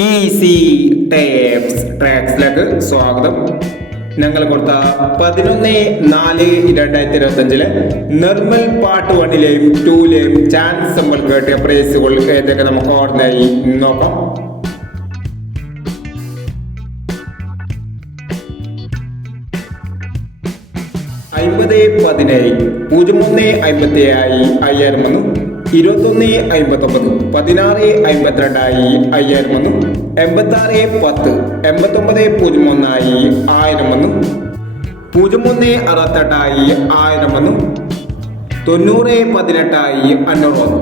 Easy tapes ട്രാക്സിലേക്ക് സ്വാഗതം. ഞങ്ങൾ കൊടുത്ത പതിനൊന്ന് നാല് രണ്ടായിരത്തി ഇരുപത്തി അഞ്ചിലെ നിർമ്മൽ പാർട്ട് വണ്ണിലെയും ടൂലെയും ചാൻസ് നമ്മൾ കേട്ടിയ പ്രൈസുകൾ ഏതൊക്കെ നമുക്ക് ഓർമ്മയായി നോക്കാം. അമ്പത് പതിനേഴ് പൂജ്യം മൂന്ന് അമ്പത്തി ആയി അയ്യായിരം വന്നു. ഇരുപത്തൊന്ന് അമ്പത്തൊമ്പത് പതിനാറ് അമ്പത്തിരണ്ടായി അയ്യായിരം വന്നു എൺപത്താറ് പത്ത് എൺപത്തൊമ്പത് പൂജ്യം ഒന്നായി ആയിരം വന്നു പൂജ്യം ഒന്ന് അറുപത്തെട്ടായി ആയിരം വന്നു തൊണ്ണൂറ് പതിനെട്ടായി അഞ്ഞൂറ് വന്നു.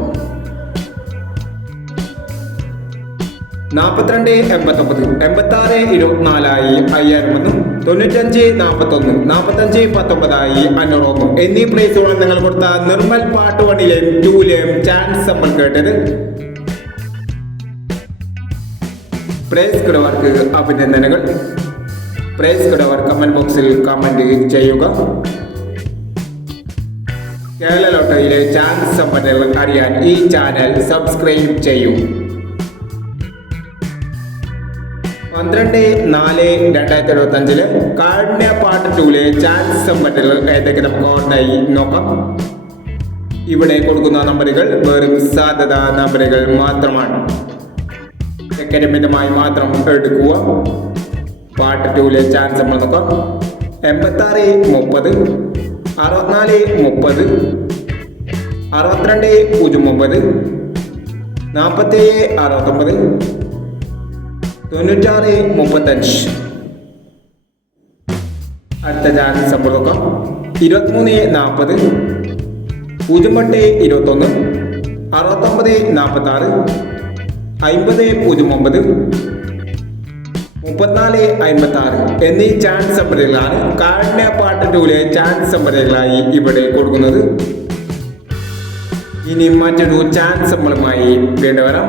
നാൽപ്പത്തിരണ്ട് എൺപത്തൊമ്പത് എൺപത്തി ആറ് ഇരുപത്തിനാലായി അയ്യായിരം ഒന്നും തൊണ്ണൂറ്റഞ്ച് നാൽപ്പത്തൊന്ന് നാൽപ്പത്തഞ്ച് പത്തൊമ്പതായി അഞ്ഞൂറൊന്നും. എന്നീ പ്രൈസുകൾ നിങ്ങൾ കൊടുത്ത നിർമ്മൽ പാട്ട് വണ്ണിലെയും ടൂലെയും ചാൻസ് നമ്മൾ കേട്ടത്. പ്രൈസ് കിടവർക്ക് അഭിനന്ദനങ്ങൾ. പ്രൈസ് കിടവർ കമന്റ് ബോക്സിൽ കമന്റ് ചെയ്യുക. കേരള ലോട്ടറിയിലെ ചാൻസ് സമ്പന്നകൾ അറിയാൻ ഈ ചാനൽ സബ്സ്ക്രൈബ് ചെയ്യൂ. പന്ത്രണ്ട് നാല് രണ്ടായിരത്തി എഴുപത്തി അഞ്ചിൽ കാഠിന്യ പാട്ട് ടൂലെ ചാൻസ് സമ്പന്നകൾ ഏതൊക്കെ നമുക്ക് ഓർഡായി നോക്കാം. ഇവിടെ കൊടുക്കുന്ന നമ്പറുകൾ വെറും സാധ്യത നമ്പറുകൾ മാത്രമാണ്. അക്കാഡമികമായി മാത്രം എടുക്കുക. പാട്ട് ടൂലെ ചാൻസ് നമ്മൾ നോക്കാം. എൺപത്താറ് മുപ്പത് അറുപത്തിനാല് മുപ്പത് അറുപത്തിരണ്ട് പൂജ്യം ഒമ്പത് നാൽപ്പത്തേഴ് അറുപത്തൊമ്പത് തൊണ്ണൂറ്റാറ് മുപ്പത്തഞ്ച്. അടുത്ത ചാൻസ് സമ്പർക്കം ഇരുപത്തിമൂന്ന് നാൽപ്പത് പൂജ്യം എട്ട് ഇരുപത്തൊന്ന് അറുപത്തൊമ്പത് നാൽപ്പത്തി ആറ് അമ്പത് പൂജ്യം ഒമ്പത് മുപ്പത്തിനാല് അമ്പത്തി ആറ് എന്നീ ചാൻസ് നമ്പറുകളാണ് കാഠിന്യ പാട്ട് ടൂലെ ചാൻസ് നമ്പറുകളായി ഇവിടെ കൊടുക്കുന്നത്. ഇനി മറ്റൊരു ചാൻസ് നമ്മളുമായി വീണ്ടും വരാം.